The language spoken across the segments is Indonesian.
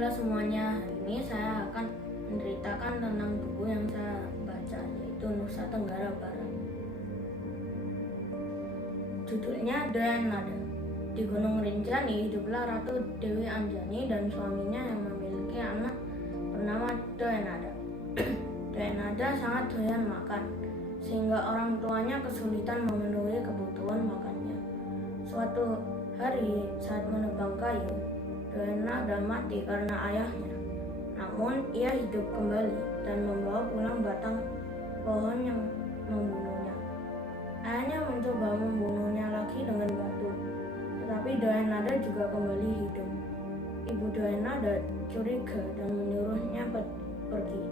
Halo semuanya, hari ini saya akan menceritakan tentang buku yang saya baca, yaitu Nusa Tenggara Barat. Judulnya Doyanada. Di Gunung Rinjani hiduplah Ratu Dewi Anjani dan suaminya yang memiliki anak bernama Doyanada. Doyanada sangat doyan makan, sehingga orang tuanya kesulitan memenuhi kebutuhan makannya. Suatu hari saat menebang kayu, Doyanada mati karena ayahnya. Namun ia hidup kembali dan membawa pulang batang pohon yang membunuhnya. Ayahnya mencoba membunuhnya lagi dengan batu, tetapi Doyanada juga kembali hidup. Ibu Doyanada curiga dan menyuruhnya pergi.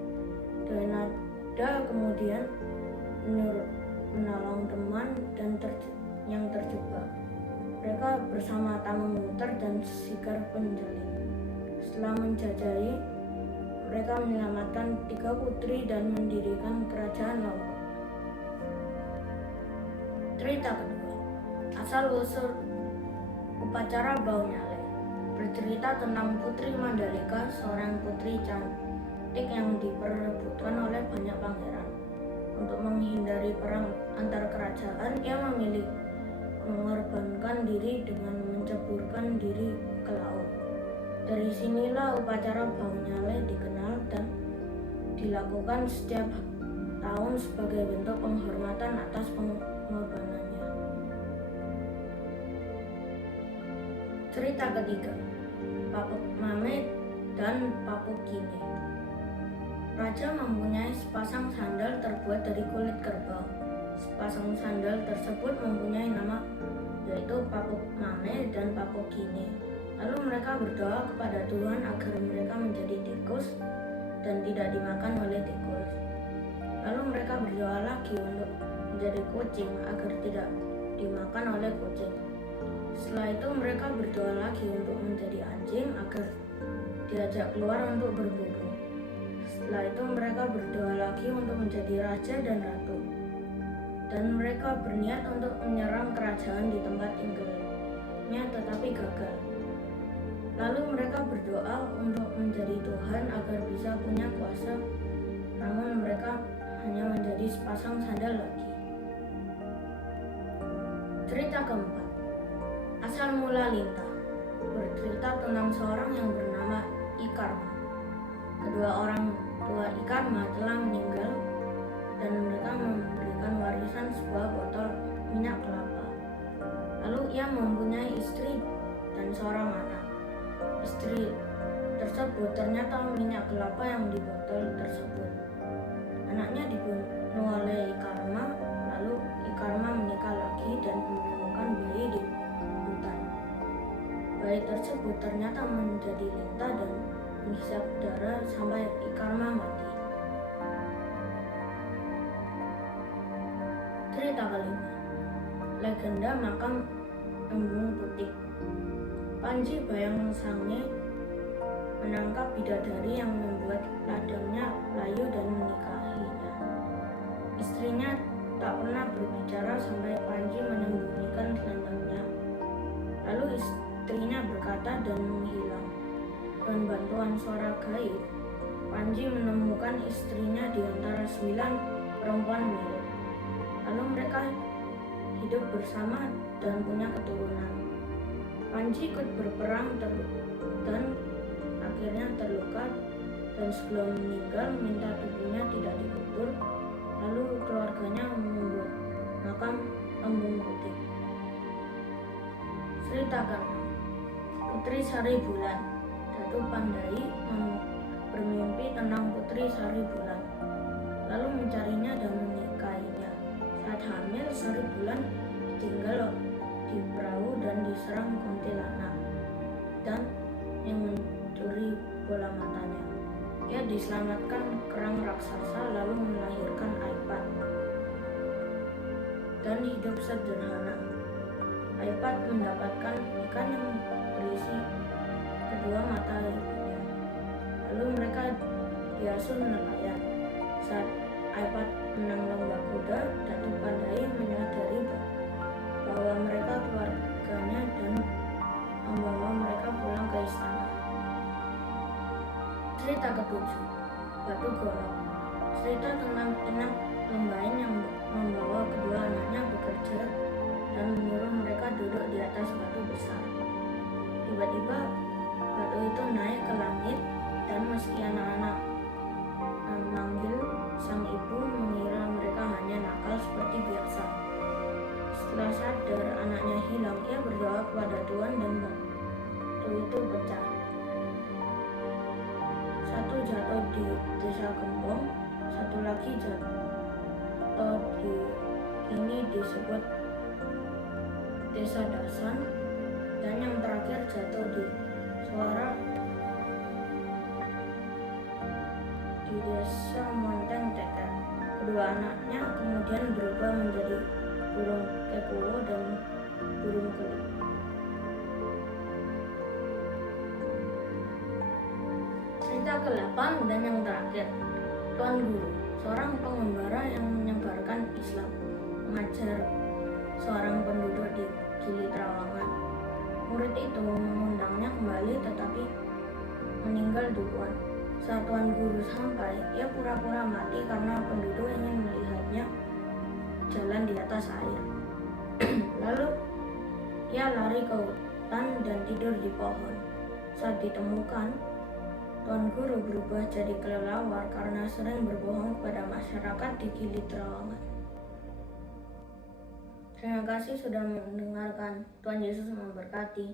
Doyanada kemudian menolong teman yang terjebak. Mereka bersama Tamu Munter dan Sigar Penjalin. Setelah menjajahi, mereka menyelamatkan 3 putri dan mendirikan kerajaan Lombok. Cerita kedua, asal-usul upacara Bau Nyale, bercerita tentang Putri Mandalika, seorang putri cantik yang diperebutkan oleh banyak pangeran. Untuk menghindari perang antar kerajaan, ia memilih mengorbankan diri dengan menceburkan diri ke laut. Dari sinilah upacara Bau Nyale dikenal dan dilakukan setiap tahun sebagai bentuk penghormatan atas pengorbanannya. Cerita ketiga, Papuk Mame dan Papuk Kine. Raja mempunyai sepasang sandal terbuat dari kulit kerbau. Sepasang sandal tersebut mempunyai nama, yaitu Papuk Mame dan Papuk Kine. Lalu mereka berdoa kepada Tuhan agar mereka menjadi tikus dan tidak dimakan oleh tikus. Lalu mereka berdoa lagi untuk menjadi kucing agar tidak dimakan oleh kucing. Setelah itu mereka berdoa lagi untuk menjadi anjing agar diajak keluar untuk berburu. Setelah itu mereka berdoa lagi untuk menjadi raja dan ratu. Dan mereka berniat untuk menyerang kerajaan di tempat tinggalnya tetapi gagal. Lalu mereka berdoa untuk menjadi Tuhan agar bisa punya kuasa, namun mereka hanya menjadi sepasang sandal lagi. Cerita keempat, asal mula lintah, bercerita tentang seorang yang bernama Ikarma. Kedua orang tua Ikarma telah meninggal dan mereka memberikan warisan sebuah botol minyak kelapa. Lalu ia mempunyai istri dan seorang anak. Istri tersebut ternyata minyak kelapa yang di botol tersebut. Anaknya dibunuh oleh Ikarma, lalu Ikarma menikah lagi dan menemukan bayi di hutan. Bayi tersebut ternyata menjadi lintah dan menghisap darah sampai Ikarma mati. Cerita kelima, legenda makam Embung Putih. Panji Bayang Sange menangkap bidadari yang membuat ladangnya layu dan menikahinya. Istrinya tak pernah berbicara sampai Panji menyembunyikan selendangnya. Lalu istrinya berkata dan menghilang. Dengan bantuan suara gaib, Panji menemukan istrinya di antara 9 perempuan mirip. Lalu mereka hidup bersama dan punya keturunan. Panji ikut berperang dan akhirnya terluka dan sebelum meninggal minta tubuhnya tidak dikubur. Lalu keluarganya membuat makam Embung Putih. Ceritakan Putri Sari Bulan. Datu Pandai bermimpi tentang Putri Sari Bulan, lalu mencarinya dan menikahinya. Saat hamil, Sari Bulan ditinggal di perahu dan diserang kuntilanak dan yang mencuri bola matanya. Ia diselamatkan kerang raksasa lalu melahirkan Aipat dan hidup sederhana. Aipat mendapatkan ikan yang berisi kedua mata ibunya. Lalu mereka diasuh nelayan. Saat Aipat menang lomba kuda, Datu Pandai menyadari bahwa mereka keluarganya dan membawa mereka pulang ke istana. Cerita ketujuh, Batu Golok. Cerita tentang Inap Lembain yang membawa kedua anaknya bekerja dan menyuruh mereka duduk di atas batu besar. Tiba-tiba batu itu naik ke langit dan meski anak-anak memanggil sang ibu mengira mereka hanya nakal seperti biasa. Setelah sadar anaknya hilang, ia berdoa kepada Tuhan dan batu itu pecah. Satu jatuh di desa Gembong, satu lagi jatuh di ini disebut desa Dasan, dan yang terakhir jatuh di Suara di desa Monteng Teker. Kedua anaknya kemudian berubah menjadi burung kekuwo dan burung kelik. Cerita ke-8 dan yang terakhir, Tuan Guru, seorang pengembara yang menyebarkan Islam, mengajar seorang penduduk di Gili Trawangan. Murid itu mengundangnya kembali tetapi meninggal duluan. Saat Tuan Guru sampai, ia pura-pura mati karena penduduk ingin melihatnya jalan di atas air. Lalu ia lari ke hutan dan tidur di pohon. Saat ditemukan, Tuan Guru berubah jadi kelelawar karena sering berbohong kepada masyarakat di Gili Trawangan. Terima kasih sudah mendengarkan. Tuhan Yesus memberkati.